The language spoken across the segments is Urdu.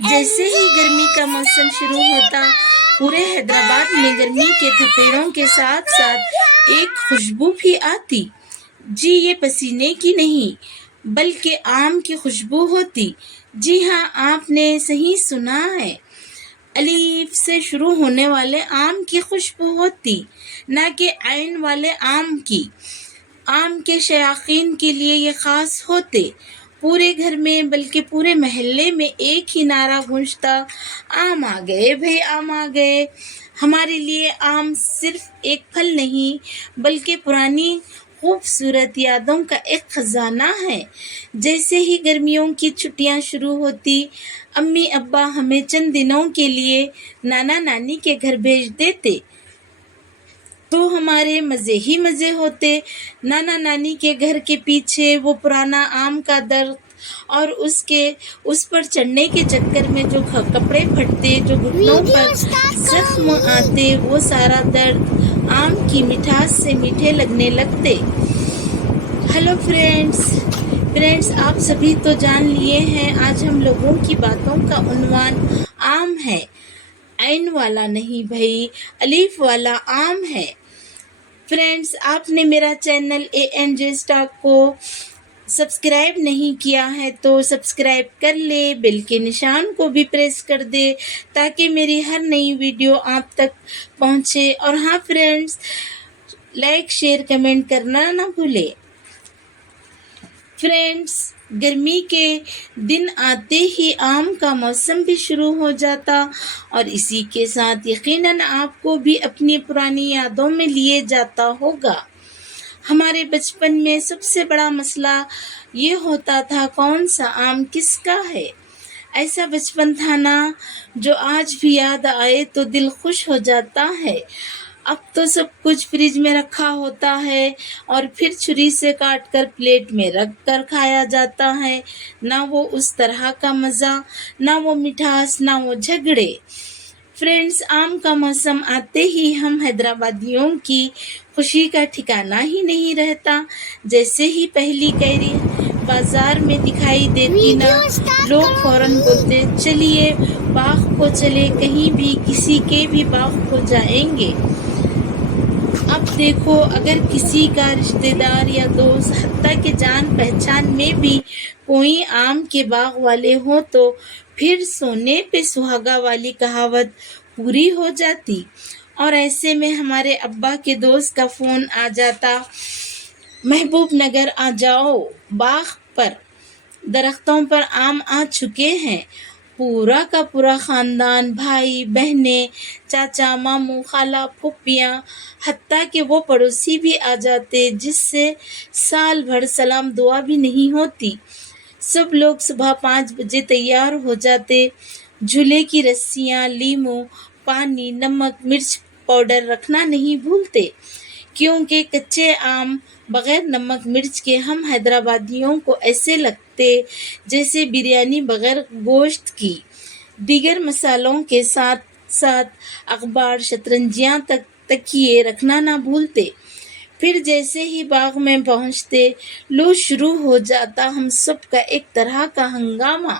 جیسے ہی گرمی کا موسم شروع ہوتا پورے حیدرآباد میں گرمی کے تھپیڑوں کے ساتھ ساتھ ایک خوشبو بھی آتی۔ جی یہ پسینے کی نہیں بلکہ آم کی خوشبو ہوتی۔ جی ہاں، آپ نے صحیح سنا ہے، الف سے شروع ہونے والے آم کی خوشبو ہوتی، نہ کہ عین والے آم کی۔ آم کے شائقین کے لیے یہ خاص ہوتے۔ پورے گھر میں بلکہ پورے محلے میں ایک ہی نعرہ گونجتا، آم آ گئے بھئی، آم آ گئے۔ ہمارے لیے آم صرف ایک پھل نہیں بلکہ پرانی خوبصورت یادوں کا ایک خزانہ ہے۔ جیسے ہی گرمیوں کی چھٹیاں شروع ہوتی، امی ابا ہمیں چند دنوں کے لیے نانا نانی کے گھر بھیج دیتے تو ہمارے مزے ہی مزے ہوتے۔ نانا نانی کے گھر کے پیچھے وہ پرانا آم کا درخت اور اس پر چڑھنے کے چکر میں جو کپڑے پھٹتے، جو گھٹنوں پر زخم آتے، وہ سارا درد آم کی مٹھاس سے میٹھے لگنے لگتے۔ ہیلو فرینڈز، آپ سبھی تو جان لیے ہیں آج ہم لوگوں کی باتوں کا عنوان آم ہے۔ عین والا نہیں بھائی، الف والا آم ہے۔ فرینڈز، آپ نے میرا چینل ANJ اسٹاک کو سبسکرائب نہیں کیا ہے تو سبسکرائب کر لے، بیل کے نشان کو بھی پریس کر دے تاکہ میری ہر نئی ویڈیو آپ تک پہنچے۔ اور ہاں فرینڈز، لائک شیئر کمنٹ کرنا نہ بھولے۔ فرینڈز، گرمی کے دن آتے ہی آم کا موسم بھی شروع ہو جاتا اور اسی کے ساتھ یقیناً آپ کو بھی اپنی پرانی یادوں میں لیے جاتا ہوگا۔ ہمارے بچپن میں سب سے بڑا مسئلہ یہ ہوتا تھا کون سا آم کس کا ہے۔ ایسا بچپن تھا نا جو آج بھی یاد آئے تو دل خوش ہو جاتا ہے۔ اب تو سب کچھ فریج میں رکھا ہوتا ہے اور پھر چھری سے کاٹ کر پلیٹ میں رکھ کر کھایا جاتا ہے۔ نہ وہ اس طرح کا مزہ، نہ وہ مٹھاس، نہ وہ جھگڑے۔ فرینڈز، آم کا موسم آتے ہی ہم حیدرآبادیوں کی خوشی کا ٹھکانہ ہی نہیں رہتا۔ جیسے ہی پہلی کیری بازار میں دکھائی دیتی نا، لوگ فوراً بولتے چلیے باغ کو چلے، کہیں بھی کسی کے بھی باغ کو جائیں گے۔ اب دیکھو، اگر کسی کا رشتہ دار یا دوست، حتیٰ کہ جان پہچان میں بھی کوئی آم کے باغ والے ہوں تو پھر سونے پہ سہاگا والی کہاوت پوری ہو جاتی۔ اور ایسے میں ہمارے ابا کے دوست کا فون آ جاتا، محبوب نگر آ جاؤ، باغ پر درختوں پر آم آ چکے ہیں۔ پورا کا پورا خاندان، بھائی بہنیں، چاچا ماموں، خالہ پھوپھیاں، حتیٰ کہ وہ پڑوسی بھی آ جاتے جس سے سال بھر سلام دعا بھی نہیں ہوتی۔ سب لوگ صبح 5 بجے تیار ہو جاتے، جھولے کی رسیاں، لیموں، پانی، نمک مرچ پاؤڈر رکھنا نہیں بھولتے، کیونکہ کچے آم بغیر نمک مرچ کے ہم حیدرآبادیوں کو ایسے لگتے جیسے بریانی بغیر گوشت کی۔ دیگر مسالوں کے ساتھ ساتھ اخبار، شطرنجیاں تک تکیے رکھنا نہ بھولتے۔ پھر جیسے ہی باغ میں پہنچتے، لو شروع ہو جاتا ہم سب کا ایک طرح کا ہنگامہ۔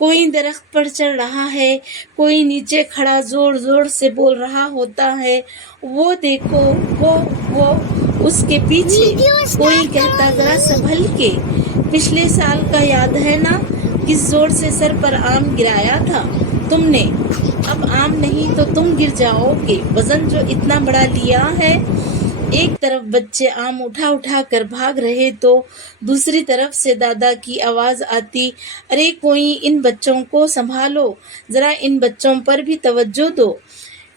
کوئی درخت پر چڑھ رہا ہے، کوئی نیچے کھڑا زور زور سے بول رہا ہوتا ہے، وہ دیکھو، وہ اس کے پیچھے۔ کوئی کہتا ذرا سنبھل کے، پچھلے سال کا یاد ہے نا، کس زور سے سر پر آم گرایا تھا تم نے، اب آم نہیں تو تم گر جاؤ گے، وزن جو اتنا بڑا لیا ہے۔ ایک طرف بچے آم اٹھا اٹھا کر بھاگ رہے تو دوسری طرف سے دادا کی آواز آتی، ارے کوئی ان بچوں کو سنبھالو، ذرا ان بچوں پر بھی توجہ دو۔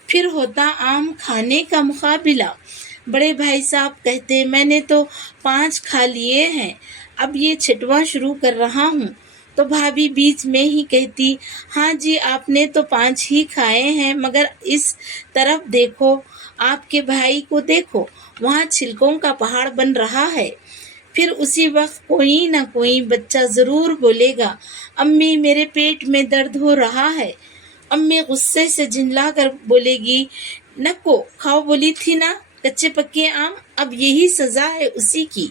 پھر ہوتا آم کھانے کا مقابلہ۔ بڑے بھائی صاحب کہتے، میں نے تو 5 کھا لیے ہیں، اب یہ 6واں شروع کر رہا ہوں۔ تو بھابھی بیچ میں ہی کہتی، ہاں جی آپ نے تو 5 ہی کھائے ہیں، مگر اس طرف دیکھو، آپ کے بھائی کو دیکھو، وہاں چھلکوں کا پہاڑ بن رہا ہے۔ پھر اسی وقت کوئی نہ کوئی بچہ ضرور بولے گا، امی میرے پیٹ میں درد ہو رہا ہے۔ امی غصے سے جھنجلا کر بولے گی، نکو کھاؤ بولی تھی نا کچے پکے آم، اب یہی سزا ہے اسی کی۔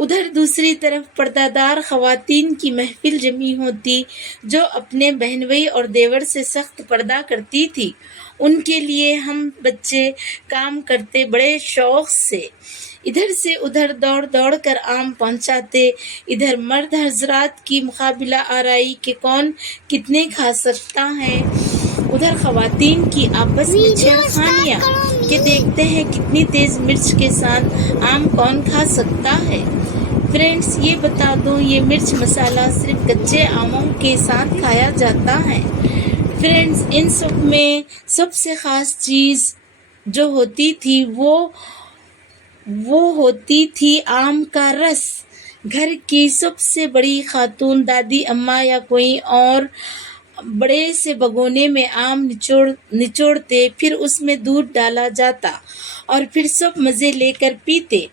ادھر دوسری طرف پردہ دار خواتین کی محفل جمی ہوتی جو اپنے بہنوئی اور دیور سے سخت پردہ کرتی تھی. ان کے لیے ہم بچے کام کرتے بڑے شوق سے، ادھر سے ادھر دوڑ دوڑ کر آم پہنچاتے. ادھر مرد حضرات کی مقابلہ آرائی کہ کون کتنے کھا سکتا ہے، ادھر خواتین کی آپس میں چھیڑخانیاں کہ دیکھتے ہیں کتنی تیز مرچ کے ساتھ آم کون کھا سکتا ہے. فرینڈز، یہ بتا دوں یہ مرچ مسالہ صرف کچے آموں کے ساتھ کھایا جاتا ہے. فرینڈز، ان سب میں سب سے خاص چیز جو ہوتی تھی وہ ہوتی تھی آم کا رس. گھر کی سب سے بڑی خاتون دادی اماں یا کوئی اور بڑے سے بگونے میں آم نچوڑتے، پھر اس میں دودھ ڈالا جاتا اور پھر سب مزے لے کر پیتے.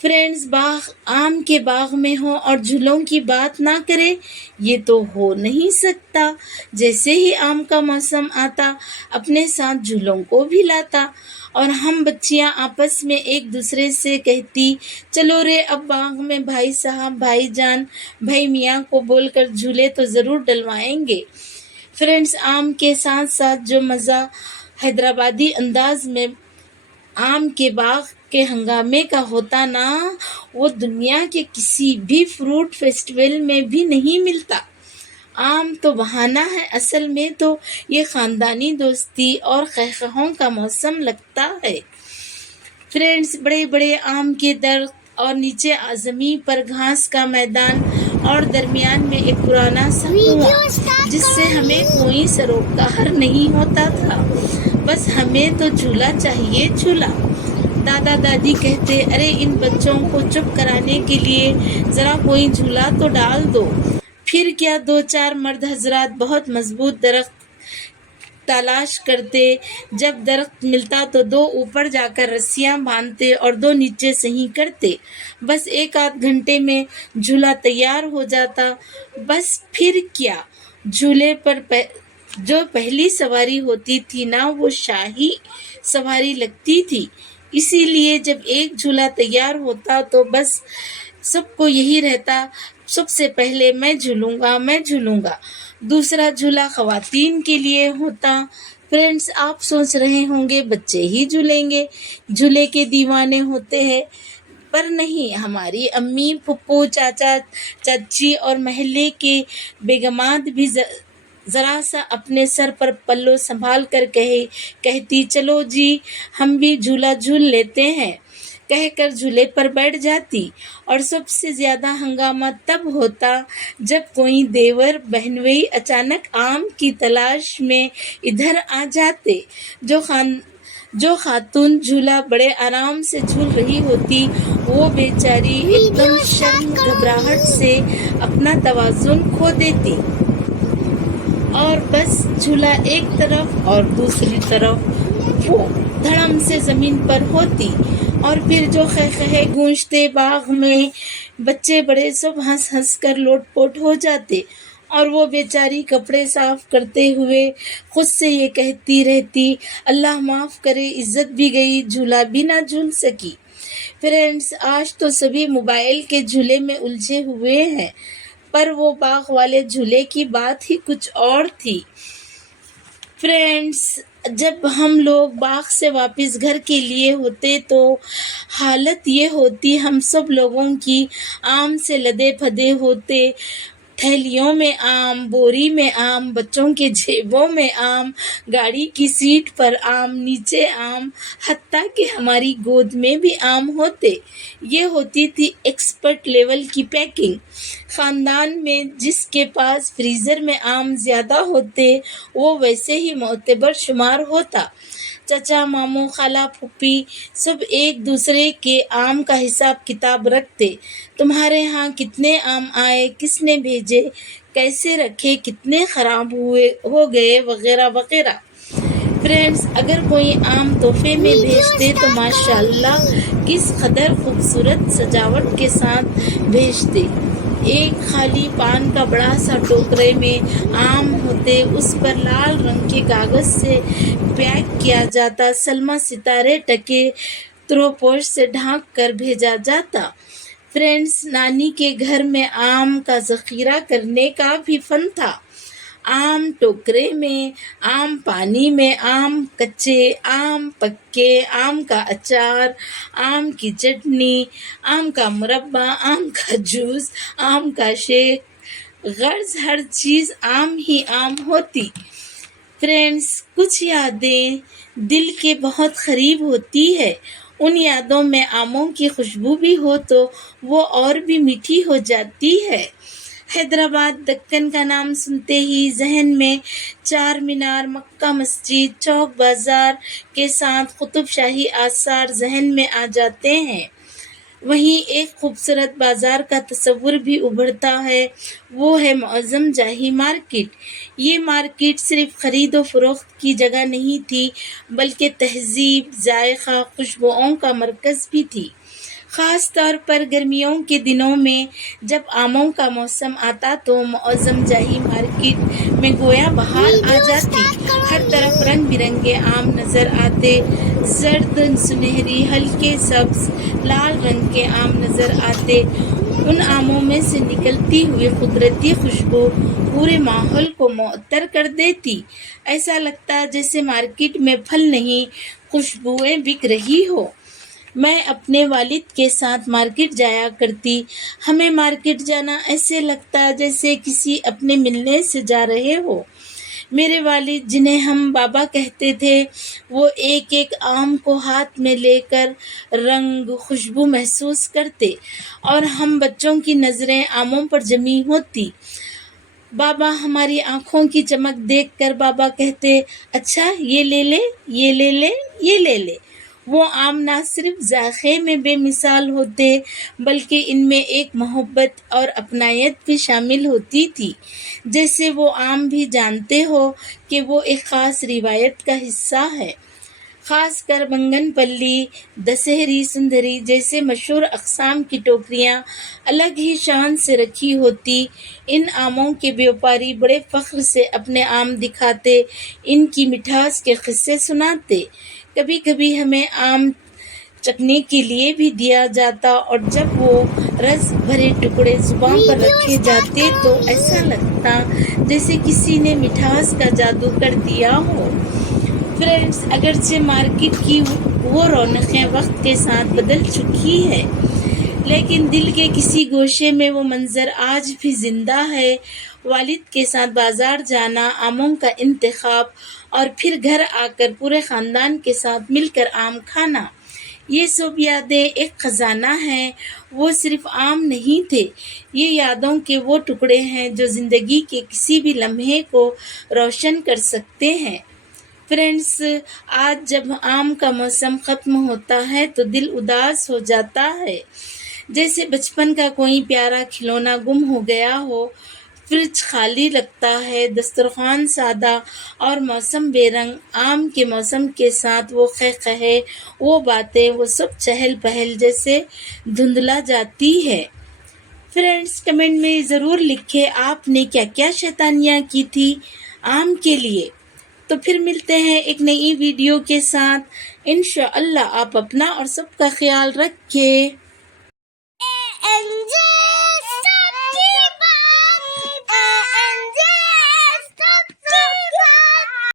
فرینڈز، باغ آم کے باغ میں ہو اور جھولوں کی بات نہ کرے، یہ تو ہو نہیں سکتا. جیسے ہی آم کا موسم آتا اپنے ساتھ جھولوں کو بھی لاتا اور ہم بچیاں آپس میں ایک دوسرے سے کہتی، چلو رے اب باغ میں بھائی صاحب، بھائی جان، بھائی میاں کو بول کر جھولے تو ضرور ڈلوائیں گے. فرینڈز، آم کے ساتھ ساتھ جو مزہ حیدرآبادی انداز میں آم کے باغ کے ہنگامے کا ہوتا نا، وہ دنیا کے کسی بھی فروٹ فیسٹیول میں بھی نہیں ملتا. آم تو بہانہ ہے، اصل میں تو یہ خاندانی دوستی اور قہقہوں کا موسم لگتا ہے. فرینڈز، بڑے بڑے آم کے درخت اور نیچے زمین پر گھاس کا میدان اور درمیان میں ایک پرانا سا کنواں جس سے ہمیں کوئی سروکار نہیں ہوتا تھا، بس ہمیں تو جھولا چاہیے، جھولا. دادا دادی کہتے، ارے ان بچوں کو چپ کرانے کے لیے ذرا کوئی جھولا تو ڈال دو. پھر کیا، دو چار مرد حضرات بہت مضبوط درخت تلاش کرتے. جب درخت ملتا تو دو اوپر جا کر رسیاں باندھتے اور دو نیچے صحیح کرتے. بس ایک آدھ گھنٹے میں جھولا تیار ہو جاتا. بس پھر کیا، جھولے پر جو پہلی سواری ہوتی تھی نا، وہ شاہی سواری لگتی تھی. اسی لیے جب ایک جھولا تیار ہوتا تو بس سب کو یہی رہتا، سب سے پہلے میں جھولوں گا. دوسرا جھولا خواتین کے لیے ہوتا. فرینڈز، آپ سوچ رہے ہوں گے بچے ہی جھولیں گے، جھولے کے دیوانے ہوتے ہیں. پر نہیں، ہماری امی، پھپھو، چاچا، چاچی اور محلے کے بیگمات بھی ذرا سا اپنے سر پر پلو سنبھال کر کہتی، چلو جی ہم بھی جھولا جھول لیتے ہیں، کہہ کر جھولے پر بیٹھ جاتی. اور سب سے زیادہ ہنگامہ تب ہوتا جب کوئی دیور بہنوئی اچانک آم کی تلاش میں ادھر آ جاتے. جو خاتون جھولا بڑے آرام سے جھول رہی ہوتی، وہ بیچاری ایک دم شرم گھبراہٹ سے اپنا توازن کھو دیتی اور بس جھولا ایک طرف اور دوسری طرف وہ دھڑم سے زمین پر ہوتی. اور پھر جو قہقہے گونجتے، باغ میں بچے بڑے سب ہنس ہنس کر لوٹ پوٹ ہو جاتے اور وہ بیچاری کپڑے صاف کرتے ہوئے خود سے یہ کہتی رہتی، اللہ معاف کرے، عزت بھی گئی، جھولا بھی نہ جھول سکی. فرینڈز، آج تو سبھی موبائل کے جھولے میں الجھے ہوئے ہیں، پر وہ باغ والے جھولے کی بات ہی کچھ اور تھی. فرینڈز، جب ہم لوگ باغ سے واپس گھر کے لیے ہوتے تو حالت یہ ہوتی، ہم سب لوگوں کی آم سے لدے پھدے ہوتے، تھیلیوں میں آم، بوری میں آم، بچوں کے جیبوں میں آم، گاڑی کی سیٹ پر آم، نیچے آم، حتیٰ کہ ہماری گود میں بھی آم ہوتے. یہ ہوتی تھی ایکسپرٹ لیول کی پیکنگ. خاندان میں جس کے پاس فریزر میں آم زیادہ ہوتے وہ ویسے ہی معتبر شمار ہوتا. چچا، ماموں، خالہ، پھوپھی سب ایک دوسرے کے آم کا حساب کتاب رکھتے. تمہارے ہاں کتنے آم آئے، کس نے بھیجے، کیسے رکھے، کتنے خراب ہو گئے، وغیرہ وغیرہ. فرینڈز، اگر کوئی آم تحفے میں بھیجتے تو ماشاءاللہ کس قدر خوبصورت سجاوٹ کے ساتھ بھیجتے. ایک خالی پان کا بڑا سا ٹوکرے میں آم ہوتے، اس پر لال رنگ کے کاغذ سے پیک کیا جاتا، سلما ستارے ٹکے تروپوش سے ڈھانک کر بھیجا جاتا. فرینڈس، نانی کے گھر میں آم کا ذخیرہ کرنے کا بھی فن تھا۔ آم ٹوکرے میں، آم پانی میں، آم کچے، آم پکے، آم کا اچار، آم کی چٹنی، آم کا مربع، آم کا جوس، آم کا شیک، غرض ہر چیز عام ہی عام ہوتی۔ فرینڈس، کچھ یادیں دل کے بہت قریب ہوتی ہے۔ ان یادوں میں آموں کی خوشبو بھی ہو تو وہ اور بھی میٹھی ہو جاتی ہے۔ حیدرآباد، دکن کا نام سنتے ہی ذہن میں چار مینار، مکہ مسجد، چوک بازار کے ساتھ قطب شاہی آثار ذہن میں آ جاتے ہیں۔ وہیں ایک خوبصورت بازار کا تصور بھی ابھرتا ہے، وہ ہے معظم جاہی مارکیٹ۔ یہ مارکیٹ صرف خرید و فروخت کی جگہ نہیں تھی، بلکہ تہذیب، ذائقہ، خوشبوؤں کا مرکز بھی تھی۔ خاص طور پر گرمیوں کے دنوں میں جب آموں کا موسم آتا تو معظم جاہی مارکیٹ میں گویا بہار آ جاتی۔ ہر طرف رنگ برنگے آم نظر آتے، زرد، سنہری، ہلکے سبز، لال رنگ کے آم نظر آتے۔ ان آموں میں سے نکلتی ہوئی قدرتی خوشبو پورے ماحول کو معطر کر دیتی۔ ایسا لگتا جیسے مارکیٹ میں پھل نہیں، خوشبوئیں بک رہی ہو۔ میں اپنے والد کے ساتھ مارکیٹ جایا کرتی۔ ہمیں مارکیٹ جانا ایسے لگتا جیسے کسی اپنے ملنے سے جا رہے ہو۔ میرے والد، جنہیں ہم بابا کہتے تھے، وہ ایک ایک آم کو ہاتھ میں لے کر رنگ، خوشبو محسوس کرتے اور ہم بچوں کی نظریں آموں پر جمی ہوتی۔ بابا ہماری آنکھوں کی چمک دیکھ کر بابا کہتے، اچھا یہ لے لے، یہ لے لے، یہ لے لے۔ وہ آم نہ صرف ذائقے میں بے مثال ہوتے، بلکہ ان میں ایک محبت اور اپنائیت بھی شامل ہوتی تھی، جیسے وہ آم بھی جانتے ہو کہ وہ ایک خاص روایت کا حصہ ہے۔ خاص کر بنگن پلی، دسہری، سندری جیسے مشہور اقسام کی ٹوکریاں الگ ہی شان سے رکھی ہوتی۔ ان آموں کے بیوپاری بڑے فخر سے اپنے آم دکھاتے، ان کی مٹھاس کے قصے سناتے۔ کبھی کبھی ہمیں آم چکھنے کے لیے بھی دیا جاتا اور جب وہ رس بھرے ٹکڑے زبان پر رکھے جاتے تو ایسا لگتا جیسے کسی نے مٹھاس کا جادو کر دیا ہو۔ فرینڈس، اگرچہ مارکیٹ کی وہ رونقیں وقت کے ساتھ بدل چکی ہے، لیکن دل کے کسی گوشے میں وہ منظر آج بھی زندہ ہے۔ والد کے ساتھ بازار جانا، آموں کا انتخاب اور پھر گھر آ کر پورے خاندان کے ساتھ مل کر آم کھانا، یہ سب یادیں ایک خزانہ ہیں۔ وہ صرف آم نہیں تھے، یہ یادوں کے وہ ٹکڑے ہیں جو زندگی کے کسی بھی لمحے کو روشن کر سکتے ہیں۔ فرینڈس، آج جب آم کا موسم ختم ہوتا ہے تو دل اداس ہو جاتا ہے، جیسے بچپن کا کوئی پیارا کھلونا گم ہو گیا ہو۔ فریج خالی لگتا ہے، دسترخوان سادہ اور موسم بے رنگ۔ آم کے موسم کے ساتھ وہ قہقہے، وہ باتیں، وہ سب چہل پہل جیسے دھندلا جاتی ہے۔ فرینڈس، کمنٹ میں ضرور لکھیں آپ نے کیا کیا شیطانیاں کی تھی آم کے لیے۔ تو پھر ملتے ہیں ایک نئی ویڈیو کے ساتھ۔ انشاءاللہ آپ اپنا اور سب کا خیال رکھیں۔